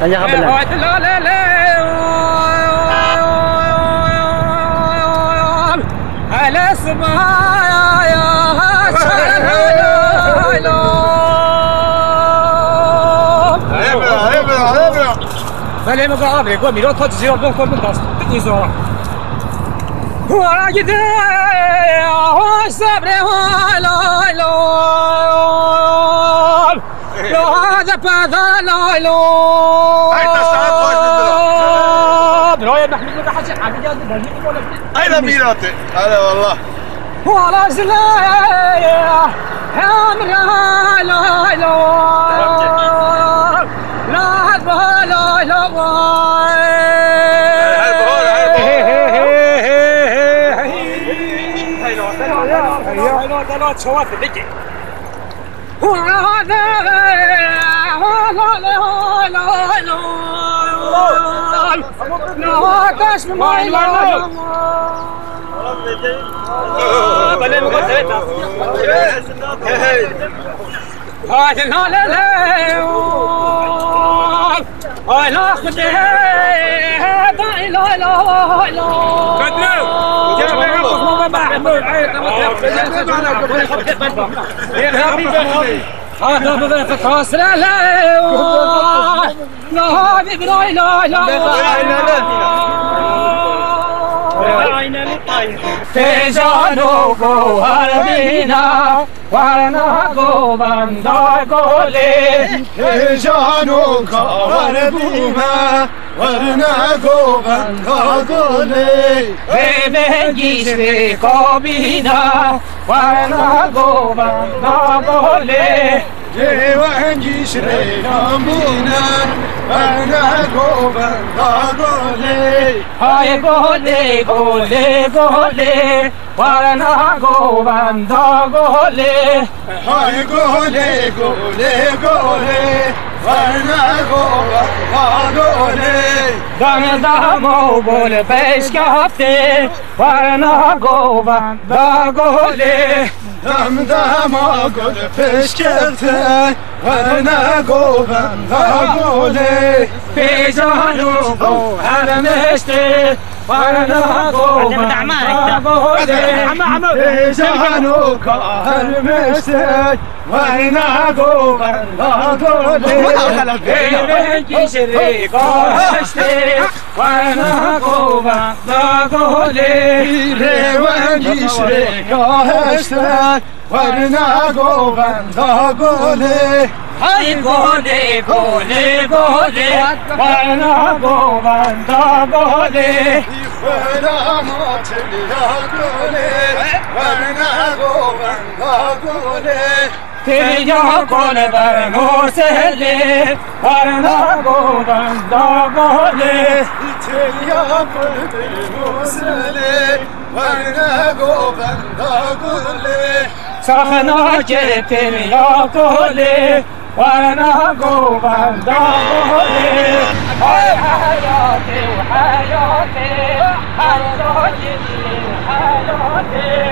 Tanya ka pala. Allez, mon gars, mais quoi, mais l'autre, tu sais, on peut comme dans cette maison. Voilà, il est on s'abre, voilà, هذا بهذا لا لا براي محمد بن حسن حبيبي اين ميراته هلا والله ولا زلايا حمر لا لا لا لا شواف بيجي وهذا لا تسمع هذا بذاك خاص لا لا لا هذه براي لا لا تجانو گوهر بینا ورنا گو بندا گولی تجانو گوهر بینا ورنا گو بندا گولی بنگیش کو بینا ورنا گو بندا گولی بنگیش بینا ورنا گو بندا گولی های گولی گولی گولی ورنا گو بندا گولی های گولی گولی گولی ورنا گو بندا گولی دم دمو گل پیش کفته ورنا گو بندا گولی دم دما گل پیش کرده ورنا گو بندا گولی پیجانو گوهر مشته ورنا گو بندا گولی پیجانو گوهر مشته ورنا گو بندا گولی بنگیش ریگاشته ورنا گو بندا گولی بنگیش ریگاشته ورنا گو بندا گولی های گولی گولی گولی ورنا گو بندا گولی ورنا ماتلیا گولی ورنا گو بندا گولی تریا گل بر موسلی ورنا گو بندا گولی تریا گل بر موسلی ورنا گو بندا گولی سخنا که تریا گولی ورنا گو بندا گولی های حیاتی و حیاتی هر روی حیاتی